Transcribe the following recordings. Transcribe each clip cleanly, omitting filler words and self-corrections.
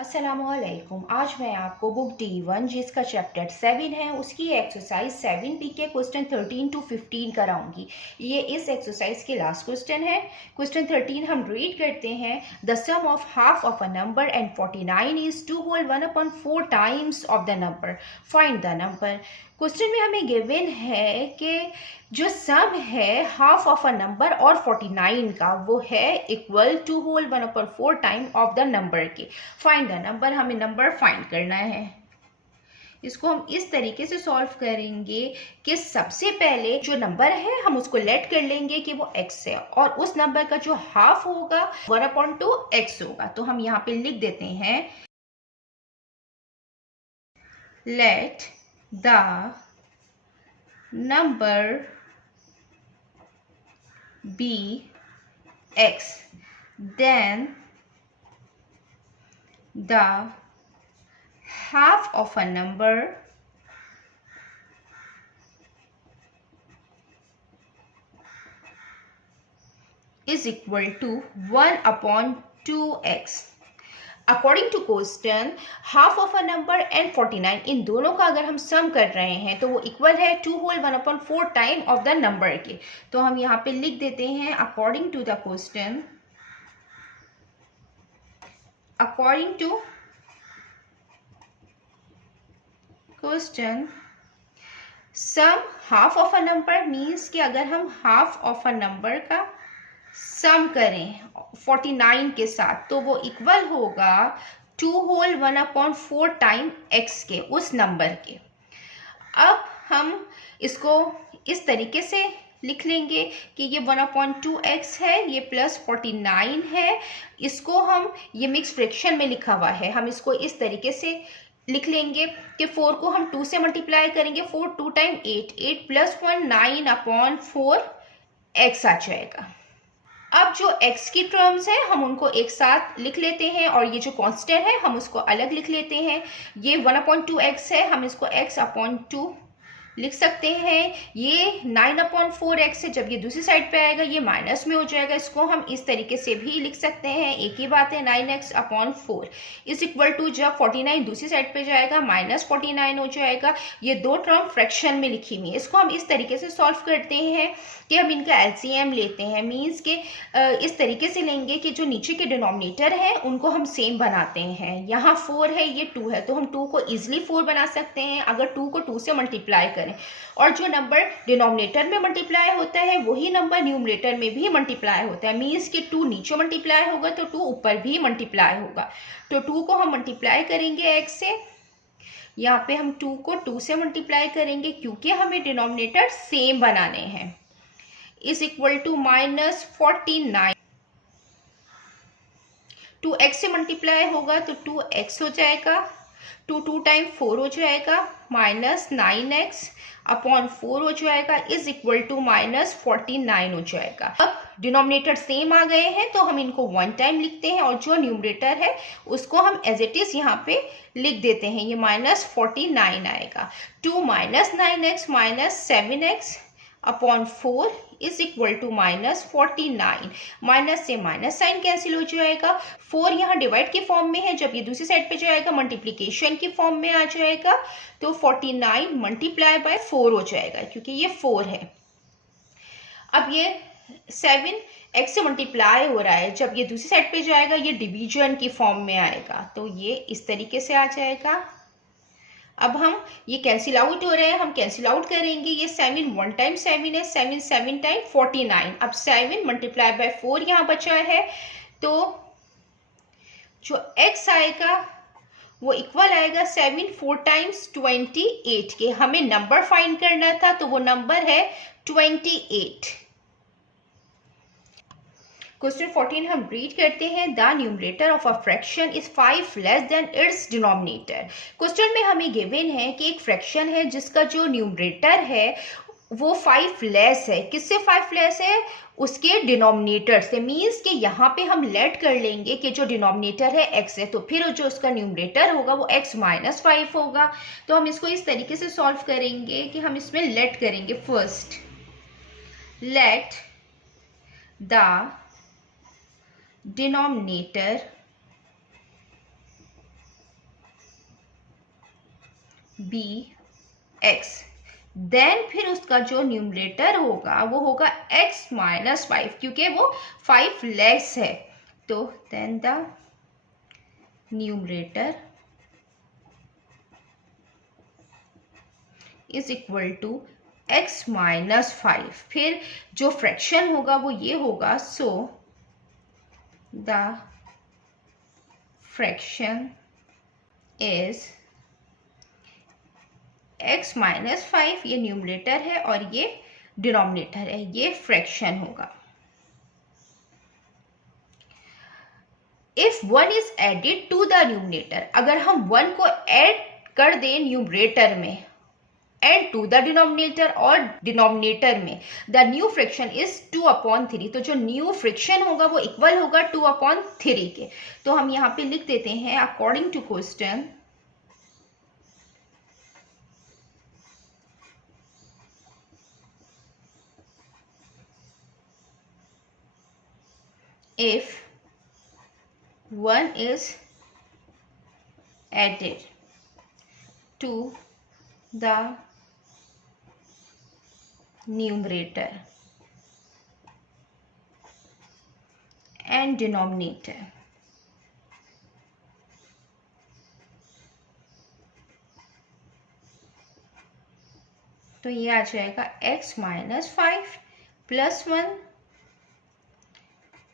अस्सलामुअलैकुम। आज मैं आपको बुक D1 जिसका चैप्टर 7 है उसकी एक्सरसाइज 7B के क्वेश्चन 13 to 15 कराऊंगी। ये इस एक्सरसाइज के लास्ट क्वेश्चन है। क्वेश्चन 13 हम रीड करते हैं। The sum of half of a number and 49 is 2 whole 1/4 times of the number, find the number. Question में हमें गिवन है कि जो सम है हाफ ऑफ अ नंबर और 49 का वो है equal 2 whole 1/4 time of the number के। फाइंड द नंबर, हमें नंबर फाइंड करना है। इसको हम इस तरीके से सॉल्व करेंगे कि सबसे पहले जो नंबर है हम उसको लेट कर लेंगे कि वो x है और उस नंबर का जो हाफ होगा 1/2 x होगा। तो हम यहाँ पे लिख देते हैं let the number be x, then the half of a number is equal to 1/2x। According to question half of a number and 49 इन दोनों का अगर हम सम कर रहे हैं तो वो इक्वल है 2 whole 1/4 time of the number के। तो हम यहाँ पे लिख देते हैं according to the question, according to question sum half of a number means कि अगर हम हाफ ऑफ अ नंबर का सम करें 49 के साथ तो वो इक्वल होगा 2 होल 1/4 टाइम x के, उस नंबर के। अब हम इसको इस तरीके से लिख लेंगे कि ये 1/2x है, ये प्लस 49 है। इसको हम, ये मिक्स फ्रैक्शन में लिखा हुआ है, हम इसको इस तरीके से लिख लेंगे कि 4 को हम 2 से मल्टीप्लाई करेंगे। 4 2 टाइम 8, 8 प्लस 1 9/4 x आ जाएगा। अब जो x की टर्म्स है हम उनको एक साथ लिख लेते हैं और ये जो कांस्टेंट है हम उसको अलग लिख लेते हैं। ये 1/2x है, हम इसको x/2 लिख सकते हैं। ये 9/4x है, जब ये दूसरी साइड पे आएगा ये माइनस में हो जाएगा। इसको हम इस तरीके से भी लिख सकते हैं, एक ही बात है। 9x/4 इज इक्वल टू, जब 49 दूसरी साइड पे जाएगा -49 हो जाएगा। ये दो टर्म फ्रैक्शन में लिखी हुई है। इसको हम इस तरीके से सॉल्व करते हैं कि हम इनका एलसीएम लेते हैं, मीन्स के इस तरीके से लेंगे कि जो नीचे के डिनोमिनेटर है उनको हम सेम बनाते हैं। यहाँ 4 है, ये 2 है, तो हम 2 को इजिली 4 बना सकते हैं अगर 2 को 2 से मल्टीप्लाई करें। और जो नंबर डिनोमिनेटर में मल्टीप्लाई होता है वही नंबर न्यूमरेटर में भी मल्टीप्लाई होता है, मीन्स कि 2 नीचे मल्टीप्लाई होगा तो 2 ऊपर भी मल्टीप्लाई होगा। तो 2 को हम मल्टीप्लाई करेंगे x से, यहाँ पे हम 2 को 2 से मल्टीप्लाई करेंगे क्योंकि हमें डिनोमिनेटर सेम बनाने हैं। इज इक्वल टू -49, 2x से मल्टीप्लाई होगा तो 2x हो जाएगा, 2 टाइम 4 हो जाएगा, -9x/4 हो जाएगा, इज इक्वल टू -49 हो जाएगा। अब डिनोमिनेटर सेम आ गए हैं तो हम इनको 1 टाइम लिखते हैं और जो न्यूमरेटर है उसको हम एज इट इज यहाँ पे लिख देते हैं। ये -49 आएगा। 2 -9x -7x/4 is equal to -49। Minus से माइनस साइन कैंसिल हो जाएगा। 4 यहाँ डिवाइड के फॉर्म में है, जब ये दूसरी साइड पे जाएगा मल्टीप्लीकेशन की फॉर्म में आ जाएगा। तो 49 मल्टीप्लाई बाय 4 हो जाएगा क्योंकि ये 4 है। अब ये 7 x से मल्टीप्लाई हो रहा है, जब ये दूसरी साइड पे जाएगा ये डिवीजन की फॉर्म में आएगा, तो ये इस तरीके से आ जाएगा। अब हम ये कैंसिल आउट हो रहे हैं, हम कैंसिल आउट करेंगे। ये 7 1 टाइम 7 है, 7 7 टाइम 49। अब 7 मल्टीप्लाई बाय 4 यहाँ बचा है, तो जो x आएगा वो इक्वल आएगा 7 4 टाइम्स 28 के। हमें नंबर फाइंड करना था तो वो नंबर है 28। क्वेश्चन 14 हम रीड करते हैं। The numerator of a fraction is 5 less than it's denominator. Question में हमें गिवन है कि एक फ्रैक्शन है जिसका जो न्यूमरेटर है वो 5 लेस है। किससे 5 लेस है? उसके डिनोमिनेटर से। मीन्स कि यहाँ पे हम लेट कर लेंगे कि जो डिनोमिनेटर है x है, तो फिर जो उसका न्यूमरेटर होगा वो x -5 होगा। तो हम इसको इस तरीके से सॉल्व करेंगे कि हम इसमें लेट करेंगे। First let the denominator be x, then फिर उसका जो न्यूमरेटर होगा वो होगा x माइनस 5, क्योंकि वो 5 लेस है। तो then the numerator is equal to x minus 5। फिर जो फ्रैक्शन होगा वो ये होगा, so the fraction is x minus 5, ये न्यूमरेटर है और ये डिनोमिनेटर है, ये फ्रैक्शन होगा। If 1 is added to the numerator, अगर हम 1 को ऐड कर दें न्यूमरेटर में एंड टू द डिनोमिनेटर, और डिनोमिनेटर में द न्यू फ्रैक्शन इज 2/3, तो जो न्यू फ्रैक्शन होगा वो इक्वल होगा 2/3 के। तो हम यहाँ पे लिख देते हैं according to question, if 1 is added to the numerator and denominator, तो ये आ जाएगा x minus 5 plus 1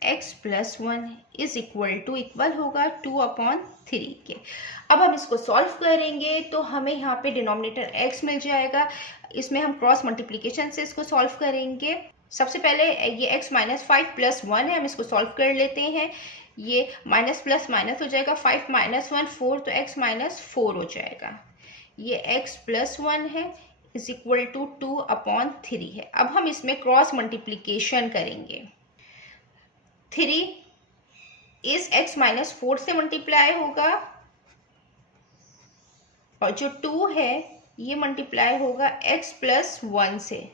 x plus 1 is equal होगा 2/3 के। अब हम इसको सॉल्व करेंगे तो हमें यहाँ पे डिनोमिनेटर x मिल जाएगा, इसमें हम क्रॉस मल्टीप्लिकेशन से इसको सॉल्व करेंगे। सबसे पहले ये x माइनस 5 प्लस 1 है, हम इसको सॉल्व कर लेते हैं। ये माइनस प्लस माइनस हो जाएगा, 5 माइनस 1 4, तो x माइनस 4 हो जाएगा। ये x प्लस 1 है इज इक्वल टू 2/3 है। अब हम इसमें क्रॉस मल्टीप्लिकेशन करेंगे। 3 इस x माइनस 4 से मल्टीप्लाई होगा और जो 2 है ये मल्टीप्लाई होगा x प्लस 1 से।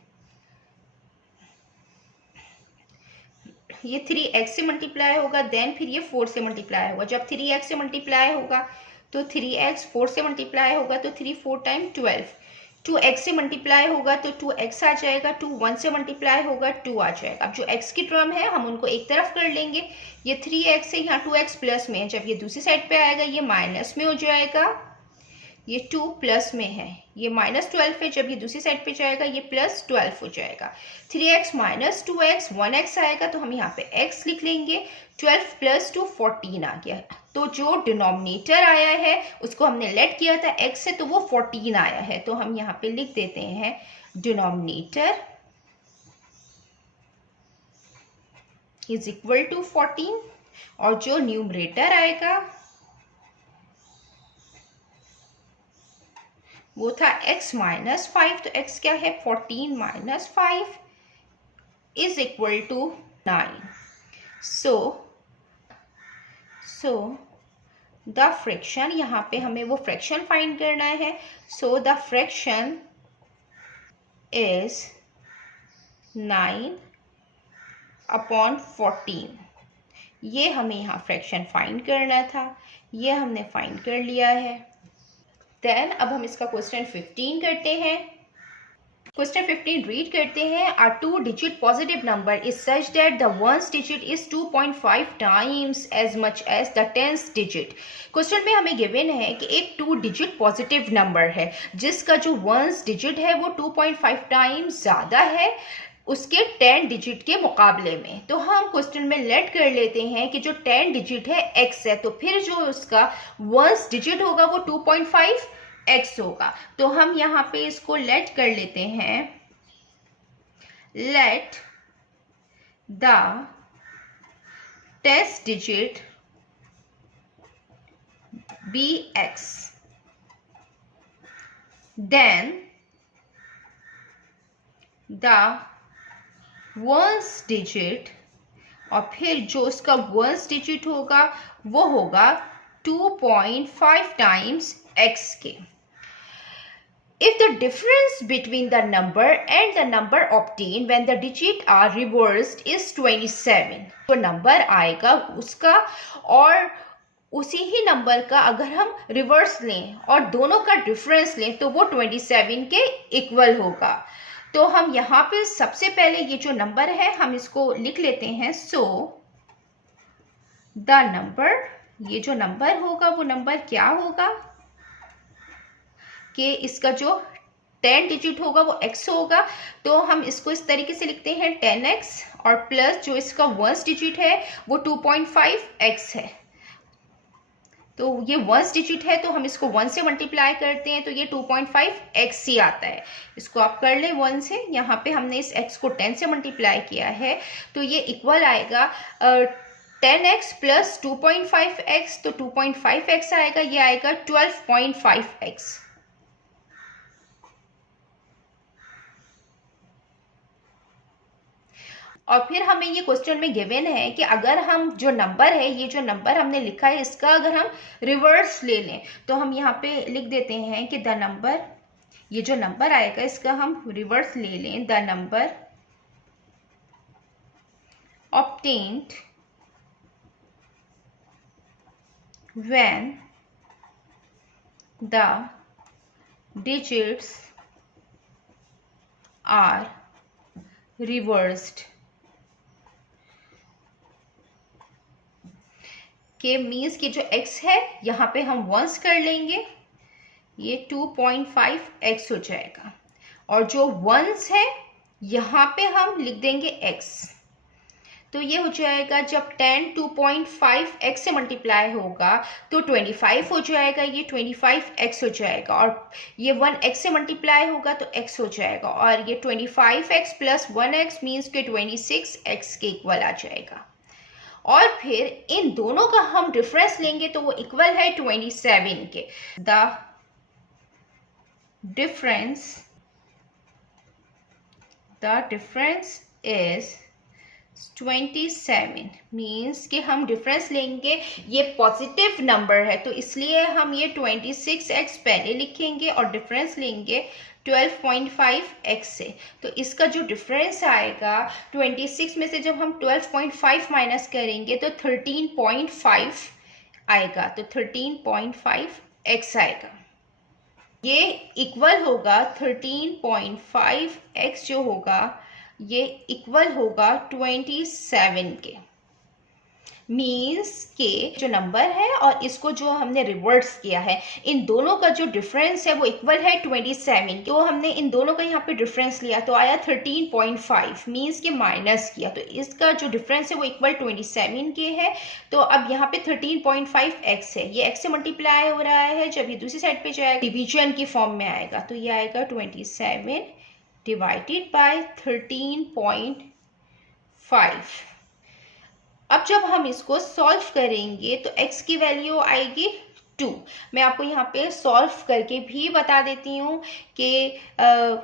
ये 3x से मल्टीप्लाई होगा, देन फिर ये 4 से मल्टीप्लाई होगा। जब 3x से मल्टीप्लाई होगा तो 3x, 4 से मल्टीप्लाई होगा तो 3 4 टाइम 12, 2x से मल्टीप्लाई होगा तो 2x आ जाएगा, 2 1 से मल्टीप्लाई होगा 2 आ जाएगा। अब जो x की टर्म है हम उनको एक तरफ कर लेंगे। ये 3x है, यहाँ 2x प्लस में है, जब ये दूसरी साइड पे आएगा ये माइनस में हो जाएगा। ये 2 प्लस में है, ये माइनस 12 है, जब ये दूसरी साइड पे जाएगा ये प्लस 12 हो जाएगा। 3x माइनस 2x 1x आएगा, तो हम यहाँ पे x लिख लेंगे। 12 प्लस 2 14 आ गया। तो जो डिनोमिनेटर आया है उसको हमने लेट किया था x से, तो वो 14 आया है। तो हम यहाँ पे लिख देते हैं डिनोमिनेटर इज इक्वल टू 14 और जो न्यूमरेटर आएगा वो था x माइनस 5, तो x क्या है 14 minus 5 is equal to 9। So the fraction, यहाँ पे हमें वो फ्रैक्शन फाइंड करना है। So the fraction is 9/14। ये हमें यहाँ फ्रैक्शन फाइंड करना था, ये हमने फाइंड कर लिया है। देन अब हम इसका क्वेश्चन 15 करते हैं। क्वेश्चन 15 रीड करते हैं। A 2-digit positive number is such that the ones digit is 2.5 times as much as the tens digit। Question में हमें गिवन है कि एक 2-digit पॉजिटिव नंबर है जिसका जो वंस डिजिट है वो 2.5 टाइम्स ज़्यादा है उसके 10 डिजिट के मुकाबले में। तो हम क्वेश्चन में लेट कर लेते हैं कि जो 10 डिजिट है x है, तो फिर जो उसका वंस डिजिट होगा वो 2.5 x होगा। तो हम यहाँ पे इसको लेट कर लेते हैं, लेट द टेस्ट digit be x, then the ones digit, और फिर जो उसका वंस डिजिट होगा वो होगा 2.5 टाइम्स x के। If the difference between the number and the number obtained when the digit are reversed is 27, तो नंबर आएगा उसका और उसी ही नंबर का अगर हम रिवर्स लें और दोनों का डिफरेंस लें तो वो 27 के इक्वल होगा। तो हम यहाँ पे सबसे पहले ये जो नंबर है हम इसको लिख लेते हैं। सो द नंबर, ये जो नंबर होगा वो नंबर क्या होगा कि इसका जो 10 डिजिट होगा वो x होगा। तो हम इसको इस तरीके से लिखते हैं 10x और प्लस जो इसका 1 डिजिट है वो 2.5x है। तो ये 1 डिजिट है तो हम इसको 1 से मल्टीप्लाई करते हैं तो ये 2.5x ही आता है। इसको आप कर लें 1 से, यहाँ पे हमने इस x को 10 से मल्टीप्लाई किया है तो ये इक्वल आएगा 10x प्लस 2.5x, तो 2.5x आएगा, ये आएगा 12.5x। और फिर हमें ये क्वेश्चन में गिवन है कि अगर हम जो नंबर है, ये जो नंबर हमने लिखा है इसका अगर हम रिवर्स ले लें तो हम यहाँ पे लिख देते हैं कि द नंबर, ये जो नंबर आएगा इसका हम रिवर्स ले लें। The number obtained when the digits are reversed, के मीन्स कि जो x है यहाँ पे हम वंस कर लेंगे, ये 2.5x हो जाएगा, और जो वंस है यहाँ पे हम लिख देंगे x। तो ये हो जाएगा जब 10 2.5x से मल्टीप्लाई होगा तो 25 हो जाएगा, ये 25x हो जाएगा, और ये 1x से मल्टीप्लाई होगा तो x हो जाएगा, और ये 25x प्लस 1x मीन्स के 26x के इक्वल आ जाएगा। और फिर इन दोनों का हम डिफरेंस लेंगे तो वो इक्वल है 27 के। द डिफरेंस इज 27 मीन्स कि हम डिफरेंस लेंगे, ये पॉजिटिव नंबर है तो इसलिए हम ये 26x पहले लिखेंगे और डिफरेंस लेंगे 12.5x से। तो इसका जो डिफरेंस आएगा 26 में से जब हम 12.5 माइनस करेंगे तो 13.5 आएगा, तो 13.5x आएगा। ये इक्वल होगा 13.5x जो होगा ये इक्वल होगा 27 के। मीन्स के जो नंबर है और इसको जो हमने रिवर्स किया है, इन दोनों का जो डिफरेंस है वो इक्वल है 27। तो हमने इन दोनों का यहाँ पे डिफरेंस लिया तो आया 13.5 मीन्स के माइनस किया, तो इसका जो डिफरेंस है वो इक्वल 27 के है। तो अब यहाँ पे 13.5x है, ये x से मल्टीप्लाई हो रहा है, जब ये दूसरी साइड पे जाएगा डिवीजन की फॉर्म में आएगा तो ये आएगा 27 डिवाइडेड बाय 13.5। अब जब हम इसको सॉल्व करेंगे तो x की वैल्यू आएगी 2। मैं आपको यहाँ पे सॉल्व करके भी बता देती हूँ कि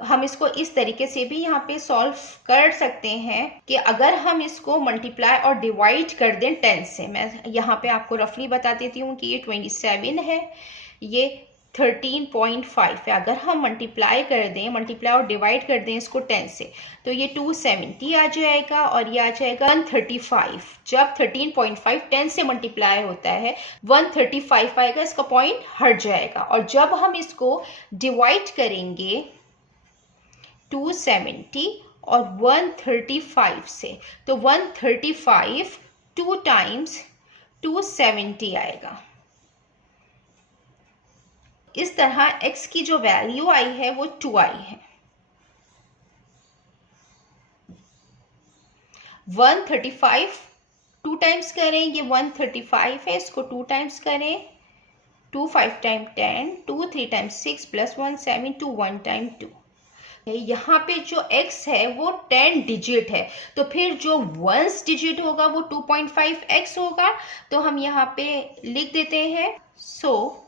हम इसको इस तरीके से भी यहाँ पे सॉल्व कर सकते हैं कि अगर हम इसको मल्टीप्लाई और डिवाइड कर दें 10 से। मैं यहाँ पे आपको रफली बता देती हूँ कि ये 27 है, ये 13.5 है। अगर हम मल्टीप्लाई कर दें, मल्टीप्लाई और डिवाइड कर दें इसको 10 से तो ये 270 आ जाएगा और ये आ जाएगा 135। जब 13.5 10 से मल्टीप्लाई होता है 135 आएगा, इसका पॉइंट हट जाएगा। और जब हम इसको डिवाइड करेंगे 270 और 135 से तो 135 2 टाइम्स 270 आएगा। इस तरह x की जो वैल्यू आई है वो 2 आई है। 135 2 टाइम्स करें, ये 135 है, इसको 2 टाइम्स करें, 2 5 टाइम 10, 2 3 टाइम 6 प्लस 1 7 2 1 टाइम 2। यहाँ पे जो x है वो 10 डिजिट है, तो फिर जो 1 डिजिट होगा वो 2.5x होगा। तो हम यहाँ पे लिख देते हैं सो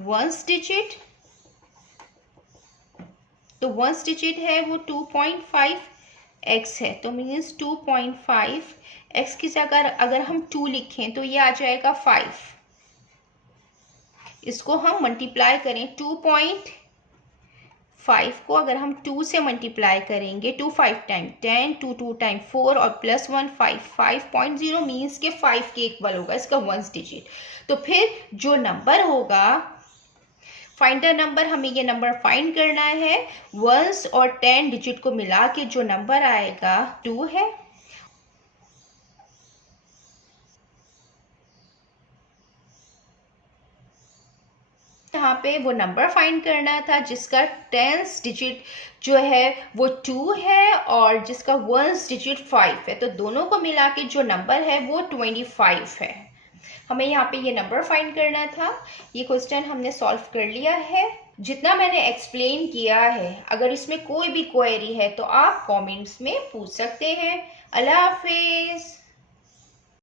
1 डिजिट, तो 1 डिजिट है वो 2.5x है, तो मीन्स 2.5x की जगह अगर हम 2 लिखें तो ये आ जाएगा 5। इसको हम मल्टीप्लाई करें 5 को अगर हम 2 से मल्टीप्लाई करेंगे, 2 5 टाइम 10, 2 2 टाइम 4 और प्लस 1 5, 5.0 मीन्स के 5 के इक्वल होगा इसका वंस डिजिट। तो फिर जो नंबर होगा, फाइंड द नंबर, हमें ये नंबर फाइंड करना है। वंस और 10 डिजिट को मिला के जो नंबर आएगा 2 है। यहाँ पे वो नंबर फाइंड करना था जिसका 10th डिजिट जो है वो 2 है और जिसका 1st डिजिट 5 है। तो दोनों को मिला के जो नंबर है वो 25 है। हमें यहाँ पे ये नंबर फाइंड करना था। ये क्वेश्चन हमने सॉल्व कर लिया है। जितना मैंने एक्सप्लेन किया है, अगर इसमें कोई भी क्वेरी है तो आप कमेंट्स में पूछ सकते हैं। अल्लाह हाफिज।